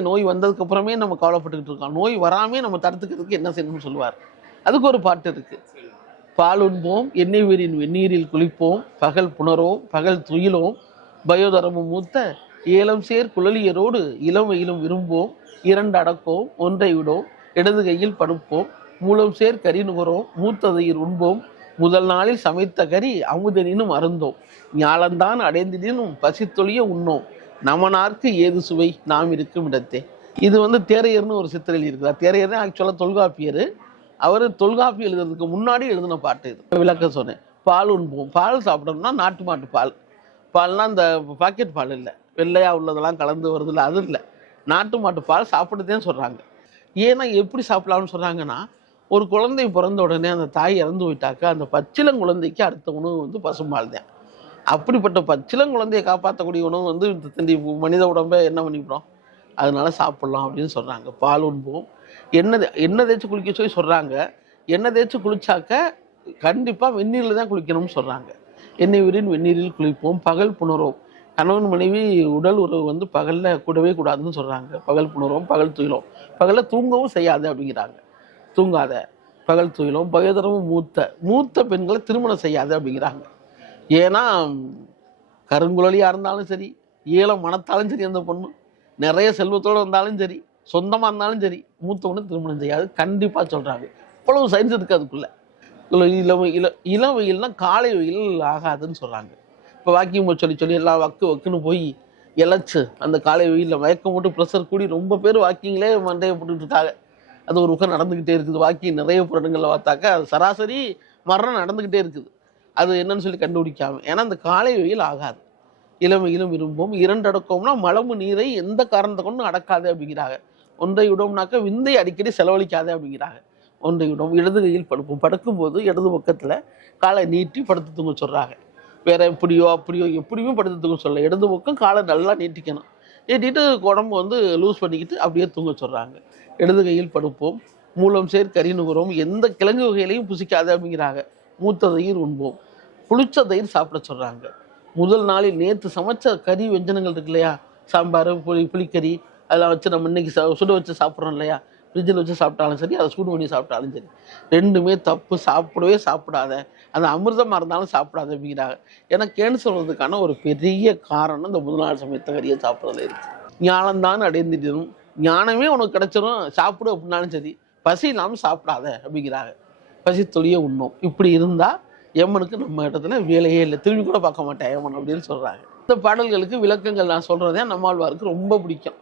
நோய் வந்ததுக்கு அப்புறமே நம்ம கவலைப்பட்டுக்கிட்டு இருக்கோம். நோய் வராமே நம்ம தடுத்துக்கிறதுக்கு என்ன செய்யணும்னு சொல்லுவார். அதுக்கு ஒரு பாட்டு இருக்கு. பால் உண்போம் எண்ணெய் வீரின் வெந்நீரில் குளிப்போம் பகல் புணரோம் பகல் துயிலோம் பயோதரமும் மூத்த ஏலம் சேர் குழலியரோடு இளம் வெயிலும் விரும்போம் இரண்டு அடக்கோம் ஒன்றை விடோம் இடது கையில் படுப்போம் மூலம் சேர் கறி நுகரோம் மூத்ததையில் உண்போம் முதல் நாளில் சமைத்த கறி அமுதனினும் அருந்தோம். ஞாலந்தான் அடைந்தினும் பசித்தொழிய உண்ணோம். நமனார்க்கு ஏது சுவை? நாம் இருக்கும் இடத்தே. இது வந்து தேரையர்னு ஒரு சித்திரையில் இருக்கிறார். தேரையர் தான் ஆக்சுவலாக தொல்காப்பியர். அவர் தொல்காப்பி எழுதுறதுக்கு முன்னாடி எழுதின பாட்டு இது. விளக்க சொன்னேன். பால் உண்போம். பால் சாப்பிடணும்னா நாட்டு மாட்டு பால். பால்னா இந்த பாக்கெட் பால் இல்லை. வெள்ளையாக உள்ளதெல்லாம் கலந்து வருதுல்ல அது இல்லை. நாட்டு மாட்டு பால் சாப்பிடுதேன்னு சொல்கிறாங்க ஏன்னா எப்படி சாப்பிடலாம்னு சொல்கிறாங்கன்னா ஒரு குழந்தை பிறந்த உடனே அந்த தாய் இறந்து போயிட்டாக்கா அந்த பச்சிளங்குழந்தைக்கு அடுத்த உணவு வந்து பசும்பால் தான் அப்படிப்பட்ட பச்சிலங்குழந்தையை காப்பாற்றக்கூடிய உணவு வந்து இந்த மனித உடம்பை என்ன பண்ணிவிடும்? அதனால சாப்பிட்லாம் அப்படின்னு சொல்கிறாங்க பால் உண்போம். எண்ணெய் எண்ணெய் தேய்ச்சி குளிக்க சொல்லி சொல்கிறாங்க எண்ணெய் தேய்ச்சி குளிச்சாக்க கண்டிப்பாக வெந்நீரில் தான் குளிக்கணும்னு சொல்கிறாங்க எண்ணெய் வீரின் வெந்நீரில் குளிப்போம். பகல் புணரோம் கணவன் மனைவி உடல் உறவு வந்து பகலில் கூடவே கூடாதுன்னு சொல்கிறாங்க பகல் புணரோம் பகல் துயிலும். பகலில் தூங்கவும் செய்யாது அப்படிங்கிறாங்க. தூங்காத பகல் துயிலும். பகதரமும் மூத்த மூத்த பெண்களை திருமணம் செய்யாது அப்படிங்கிறாங்க. ஏன்னா கருங்குழலியாக இருந்தாலும் சரி ஈழம் மனத்தாலும் சரி அந்த பொண்ணு. நிறைய செல்வத்தோடு இருந்தாலும் சரி சொந்தமாக இருந்தாலும் சரி மூத்தவனு திருமணம் செய்யாது. கண்டிப்பாக சொல்கிறாங்க இவ்வளவு சயின்ஸ் இருக்குது அதுக்குள்ளே. இளம் இள இளம் வெயில்னா காலை வெயில் ஆகாதுன்னு சொல்கிறாங்க இப்போ வாக்கிங் சொல்லி சொல்லி எல்லாம் வக்கு வக்குன்னு போய் இழைச்சு அந்த காலை வெயிலில் மயக்கம் போட்டு ப்ரெஷர் கூடி ரொம்ப பேர் வாக்கிங்லே மண்டையை போட்டுக்கிட்டு இருக்காங்க. அது ஒரு முகம் நடந்துக்கிட்டே இருக்குது. வாக்கிங் நிறைய இடங்களில் பார்த்தாக்கா அது சராசரி மரணம் நடந்துக்கிட்டே இருக்குது. அது என்னன்னு சொல்லி கண்டுபிடிக்காம. ஏன்னா அந்த காலை வெயில் ஆகாது. இளம் வெயிலும் விரும்பும் இரண்டு அடக்கம்னா மலமு நீரை எந்த காரணத்தை கொண்டும் அடக்காது அப்படிங்கிறாங்க. ஒன்றை விடோம்னாக்க விந்தை அடிக்கடி செலவழிக்காது அப்படிங்கிறாங்க. ஒன்றை விடும் இடது கையில் படுப்போம். படுக்கும்போது இடது பக்கத்தில் காலை நீட்டி படுத்து தூங்க சொல்கிறாங்க வேற எப்படியோ அப்படியோ எப்படியுமே படுத்து தூங்க சொல்ல. இடது பக்கம் காலை நல்லா நீட்டிக்கணும். நீட்டிட்டு உடம்பு வந்து லூஸ் பண்ணிக்கிட்டு அப்படியே தூங்க சொல்கிறாங்க இடது கையில் படுப்போம். மூலம் சேர் கறி நுகரும். எந்த கிழங்கு வகையிலையும் புசிக்காது அப்படிங்கிறாங்க. மூத்ததையும் உண்போம். புளிச்ச தயிர் சாப்பிட சொல்கிறாங்க முதல் நாளில் நேற்று சமைச்ச கறி வெஞ்சனங்கள் இருக்கு இல்லையா? சாம்பார் புளி புளிக்கறி அதெல்லாம் வச்சு நம்ம இன்னைக்கு சுட வச்சு சாப்பிட்றோம் இல்லையா? ஃப்ரிட்ஜில் வச்சு சாப்பிட்டாலும் சரி அதை சூடு பண்ணி சாப்பிட்டாலும் சரி. ரெண்டுமே தப்பு சாப்பிடவே சாப்பிடாத. அந்த அமிர்தமாக இருந்தாலும் சாப்பிடாத அப்படிங்கிறாங்க. ஏன்னா கேன்சர் வர்றதுக்கான ஒரு பெரிய காரணம் இந்த முதல் நாள் சமயத்த கறியை சாப்பிட்றதுல இருக்குது ஞானம்தான் அடைந்திடும் ஞானமே உனக்கு கிடைச்சிரும். சாப்பிடு அப்படின்னாலும் சரி பசி இல்லாமல் சாப்பிடாத அப்படிங்கிறாங்க. பசி தொழிய உண்ணும். இப்படி இருந்தால் எம்மனுக்கு நம்ம இடத்துல வேலையே இல்லை. திரும்பி கூட பார்க்க மாட்டேன். எம்மன் அப்படின்னு சொல்கிறாங்க இந்த பாடல்களுக்கு விளக்கங்கள் நான் சொல்கிறதே நம்மாழ்வாருக்கு ரொம்ப பிடிக்கும்.